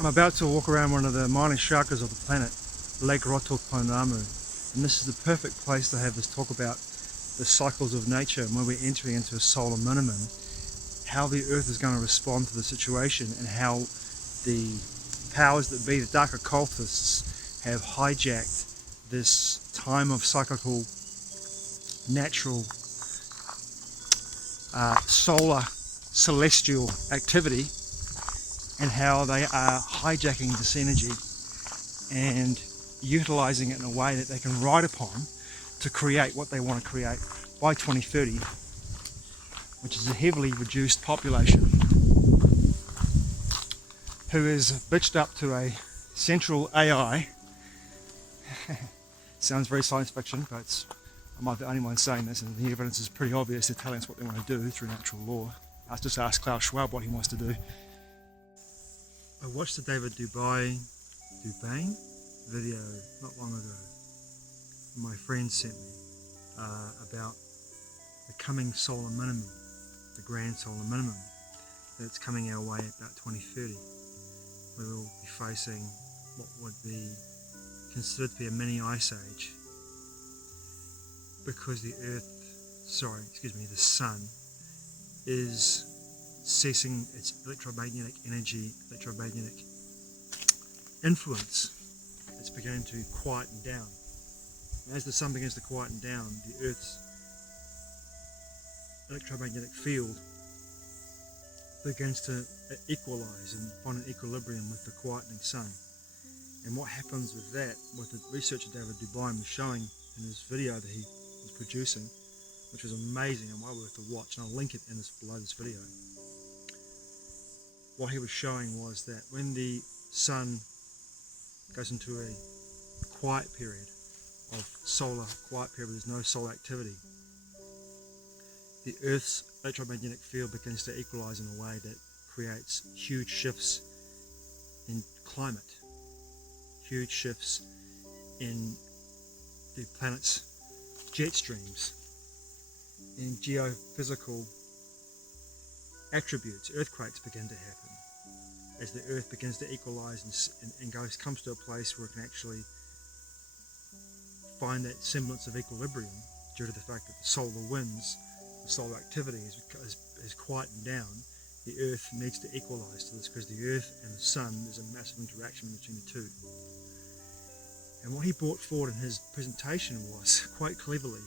I'm about to walk around one of the mining chakras of the planet, Lake Rotokonamu, and this is the perfect place to have this talk about the cycles of nature. And when we're entering into a solar minimum, how the Earth is going to respond to the situation, and how the powers that be, the dark occultists, have hijacked this time of cyclical, natural, solar, celestial activity, and how they are hijacking this energy and utilizing it in a way that they can ride upon to create what they want to create by 2030, which is a heavily reduced population who is bitched up to a central AI. Sounds very science fiction, but I'm not the only one saying this, and the evidence is pretty obvious. They're telling us what they want to do through natural law. Let's just ask Klaus Schwab what he wants to do. I watched the David DuByne video not long ago. My friend sent me about the coming solar minimum, the grand solar minimum that's coming our way about 2030. We will be facing what would be considered to be a mini ice age, because the sun is ceasing its electromagnetic energy, electromagnetic influence. It's beginning to quieten down. And as the sun begins to quieten down, the Earth's electromagnetic field begins to equalize and find an equilibrium with the quietening sun. And what happens with that, what the researcher David DuByne was showing in his video that he was producing, which was amazing and well worth a watch, and I'll link it below this video. What he was showing was that when the sun goes into a quiet period of quiet period where there's no solar activity, the Earth's electromagnetic field begins to equalize in a way that creates huge shifts in climate, huge shifts in the planet's jet streams, in geophysical attributes. Earthquakes begin to happen as the Earth begins to equalize and comes to a place where it can actually find that semblance of equilibrium due to the fact that the solar winds, the solar activity is quietened down. The Earth needs to equalize to this, because the Earth and the sun, there's a massive interaction between the two. And what he brought forward in his presentation was quite cleverly,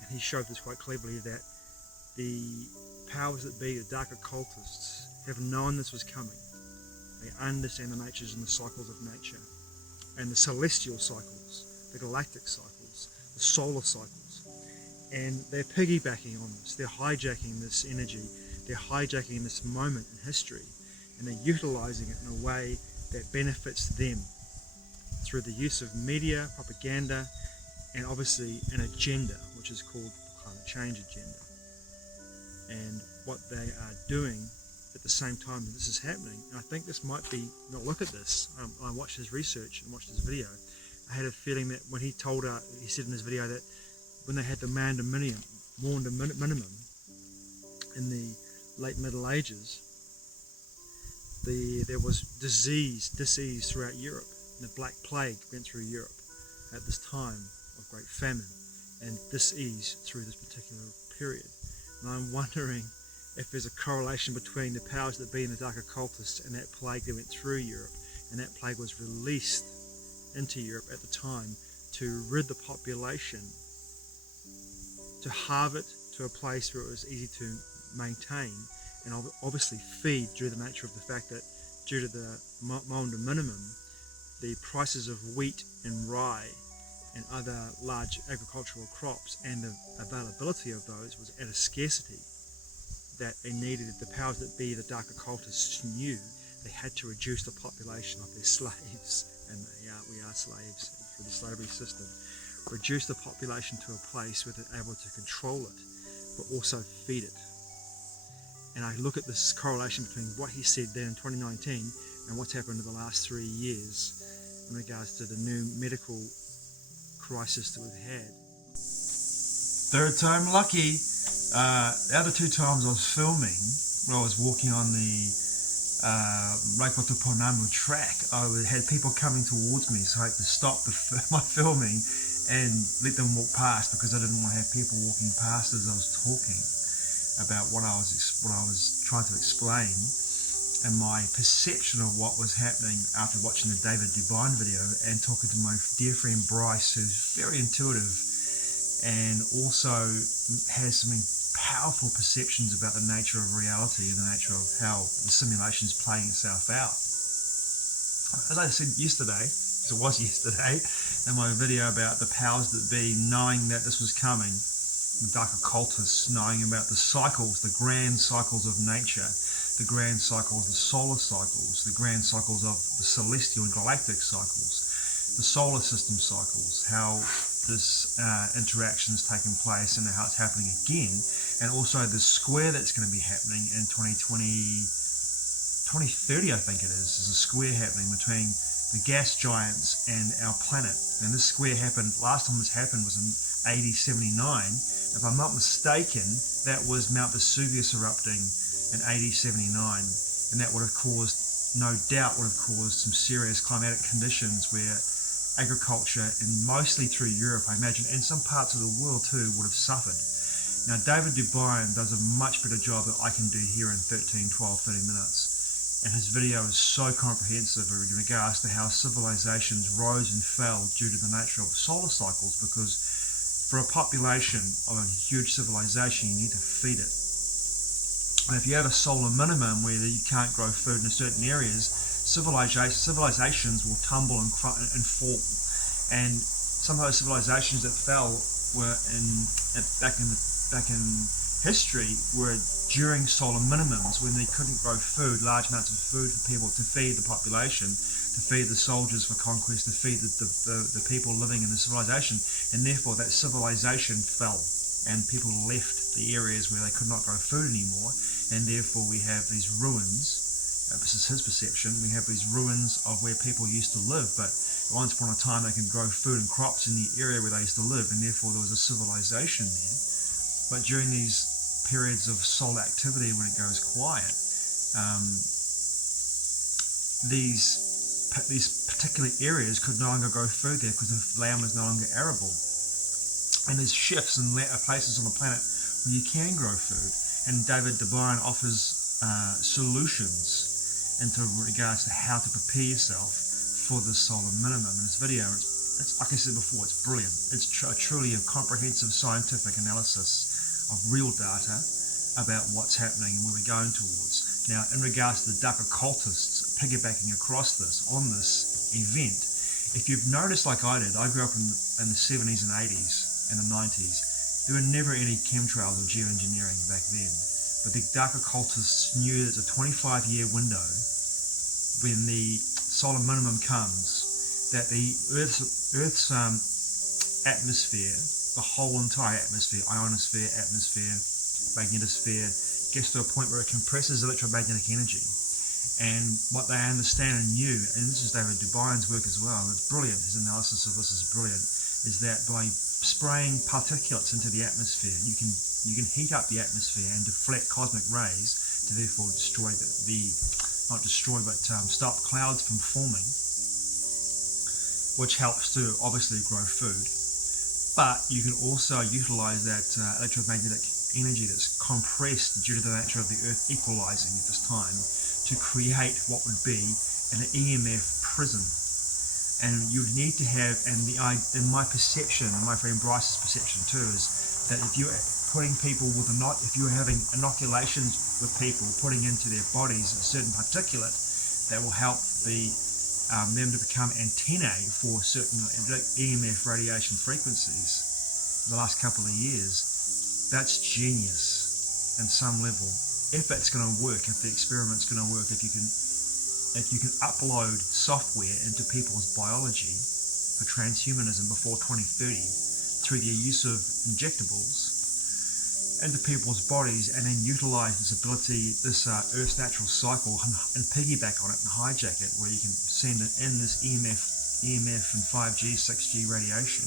and he showed this quite cleverly, that the powers that be, the dark occultists, have known this was coming. They understand the natures and the cycles of nature, and the celestial cycles, the galactic cycles, the solar cycles, and they're piggybacking on this. They're hijacking this energy, they're hijacking this moment in history, and they're utilizing it in a way that benefits them through the use of media, propaganda, and obviously an agenda, which is called the climate change agenda. And what they are doing at the same time that this is happening, and I think this might be, look at this, I watched his research and watched his video. I had a feeling that when he said in his video that when they had the Maunder minimum in the late Middle Ages, there was disease throughout Europe. The Black Plague went through Europe at this time of great famine, and disease through this particular period. And I'm wondering if there's a correlation between the powers that be and the dark occultists and that plague that went through Europe, and that plague was released into Europe at the time to rid the population, to halve it to a place where it was easy to maintain, and obviously feed, due to the nature of the fact that due to the Maunder minimum, the prices of wheat and rye and other large agricultural crops and the availability of those was at a scarcity that they needed. The powers that be, the dark occultists, knew they had to reduce the population of their slaves, and we are slaves through the slavery system, reduce the population to a place where they're able to control it but also feed it. And I look at this correlation between what he said then in 2019 and what's happened in the last 3 years in regards to the new medical crisis that we've had. Third time lucky. The other 2 times I was filming, when I was walking on the Raikotoponamu track, I had people coming towards me, so I had to stop my filming and let them walk past, because I didn't want to have people walking past as I was talking about what I was trying to explain, and my perception of what was happening after watching the David DuByne video and talking to my dear friend Bryce, who's very intuitive and also has some powerful perceptions about the nature of reality and the nature of how the simulation is playing itself out. As I said yesterday, as it was yesterday, in my video about the powers that be knowing that this was coming, the dark occultists knowing about the cycles, the grand cycles of nature, the grand cycles, the solar cycles, the grand cycles of the celestial and galactic cycles, the solar system cycles, how this interaction is taking place and how it's happening again, and also the square that's going to be happening in 2030, I think it is. There's a square happening between the gas giants and our planet, and this square happened, last time this happened was in AD 79. If I'm not mistaken, that was Mount Vesuvius erupting in AD 79, and that would have caused, no doubt would have caused some serious climatic conditions where agriculture, and mostly through Europe, I imagine, and some parts of the world too, would have suffered. Now, David DuByne does a much better job than I can do here in 13, 12, 30 minutes, and his video is so comprehensive in regards to how civilizations rose and fell due to the nature of solar cycles, because for a population of a huge civilization, you need to feed it. And if you have a solar minimum where you can't grow food in certain areas, civilizations will tumble and fall. And some of those civilizations that fell were back in history were during solar minimums, when they couldn't grow food, large amounts of food for people to feed the population, to feed the soldiers for conquest, to feed the people living in the civilization, and therefore that civilization fell and people left the areas where they could not grow food anymore, and therefore we have these ruins. This is his perception. We have these ruins of where people used to live, but once upon a time they could grow food and crops in the area where they used to live, and therefore there was a civilization there. But during these periods of solar activity, when it goes quiet, these particular areas could no longer grow food there because the land was no longer arable. And there's shifts in places on the planet where you can grow food, and David DuByne offers solutions into regards to how to prepare yourself for the solar minimum. In this video, it's like I said before, it's brilliant. It's truly a comprehensive scientific analysis of real data about what's happening and where we're going towards. Now, in regards to the dark occultists piggybacking across this, on this event, if you've noticed like I did, I grew up in the 70s and 80s and the 90s. There were never any chemtrails or geoengineering back then. But the dark occultists knew there's a 25-year window when the solar minimum comes, that the Earth's atmosphere, the whole entire atmosphere, ionosphere, atmosphere, magnetosphere, gets to a point where it compresses electromagnetic energy. And what they understand and knew, and this is David DuByne's work as well, it's brilliant, his analysis of this is brilliant, is that by spraying particulates into the atmosphere, you can heat up the atmosphere and deflect cosmic rays to therefore destroy stop clouds from forming, which helps to obviously grow food. But you can also utilize that electromagnetic energy that's compressed due to the nature of the Earth equalizing at this time to create what would be an EMF prison. And you'd need to have, in my perception, and my friend Bryce's perception too, is that if you're putting people with if you're having inoculations with people, putting into their bodies a certain particulate that will help them to become antennae for certain EMF radiation frequencies in the last couple of years, that's genius on some level. If it's going to work, if the experiment's going to work, if you can upload software into people's biology for transhumanism before 2030 through the use of injectables into people's bodies, and then utilize this ability, this Earth's natural cycle, and piggyback on it and hijack it, where you can send it in this EMF and 5G, 6G radiation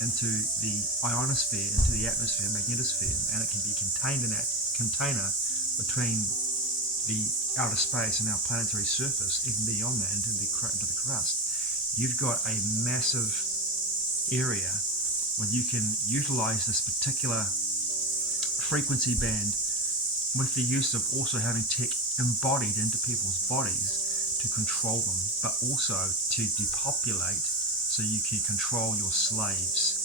into the ionosphere, into the atmosphere, magnetosphere, and it can be contained in that container between the outer space and our planetary surface, even beyond that, into the crust, you've got a massive area where you can utilize this particular frequency band with the use of also having tech embodied into people's bodies to control them, but also to depopulate so you can control your slaves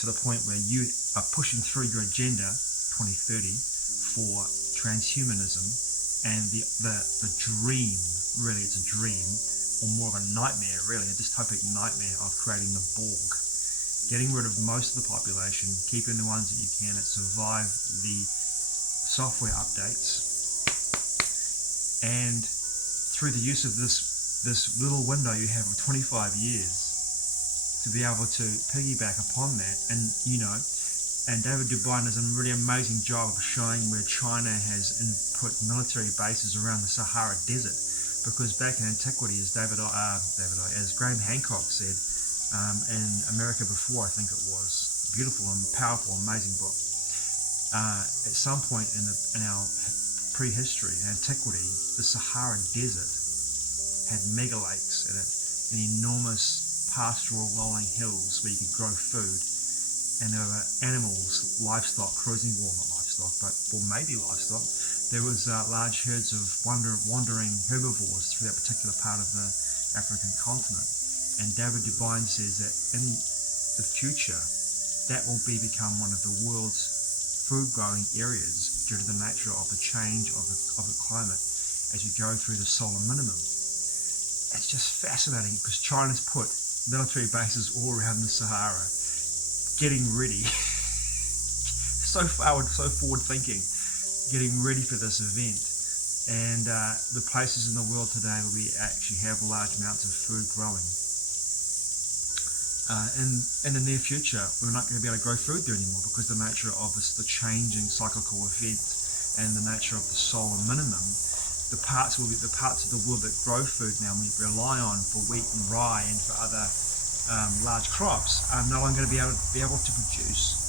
to the point where you are pushing through your agenda 2030 for transhumanism and the dream, really it's a dream, or more of a nightmare really, a dystopic nightmare of creating the Borg. Getting rid of most of the population, keeping the ones that you can that survive the software updates, and through the use of this little window you have of 25 years to be able to piggyback upon that. And and David DuByne does a really amazing job of showing where China has put military bases around the Sahara Desert, because back in antiquity, as Graham Hancock said in America Before, I think it was, beautiful and powerful, amazing book. At some point in our prehistory, in antiquity, the Sahara Desert had mega lakes in it, and enormous pastoral rolling hills where you could grow food, and there were animals, livestock cruising, well not livestock, but maybe livestock. There was large herds of wandering herbivores through that particular part of the African continent. And David DuByne says that in the future, that will become one of the world's food-growing areas due to the nature of the change of the climate as you go through the solar minimum. It's just fascinating because China's put military bases all around the Sahara, getting ready, so forward thinking, getting ready for this event. And the places in the world today where we actually have large amounts of food growing. In the near future, we're not going to be able to grow food there anymore because the nature of the changing cyclical event and the nature of the solar minimum. The parts of the world that grow food now, we rely on for wheat and rye and for other large crops, are no longer going to be able to produce,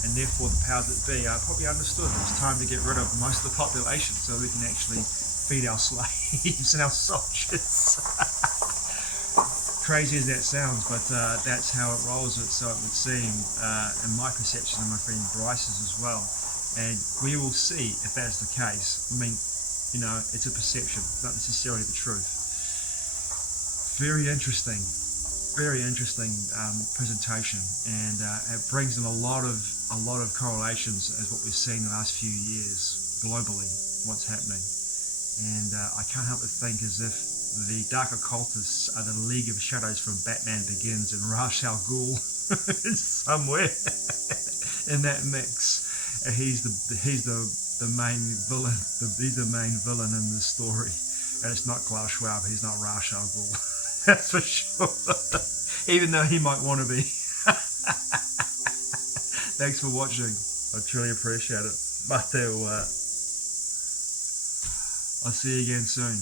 and therefore the powers that be are probably understood that it's time to get rid of most of the population so we can actually feed our slaves and our soldiers. Crazy as that sounds, but that's how it rolls. So it would seem, in my perception and my friend Bryce's as well. And we will see if that's the case. I mean, it's a perception, not necessarily the truth. Very interesting presentation, and it brings in a lot of correlations as what we've seen in the last few years globally, what's happening. And I can't help but think as if the dark occultists are the League of Shadows from Batman Begins and Ra's al Ghul somewhere in that mix. He's the main villain. He's the main villain in this story, and it's not Klaus Schwab. He's not Ra's al Ghul. That's for sure. Even though he might want to be. Thanks for watching. I truly appreciate it. I'll see you again soon.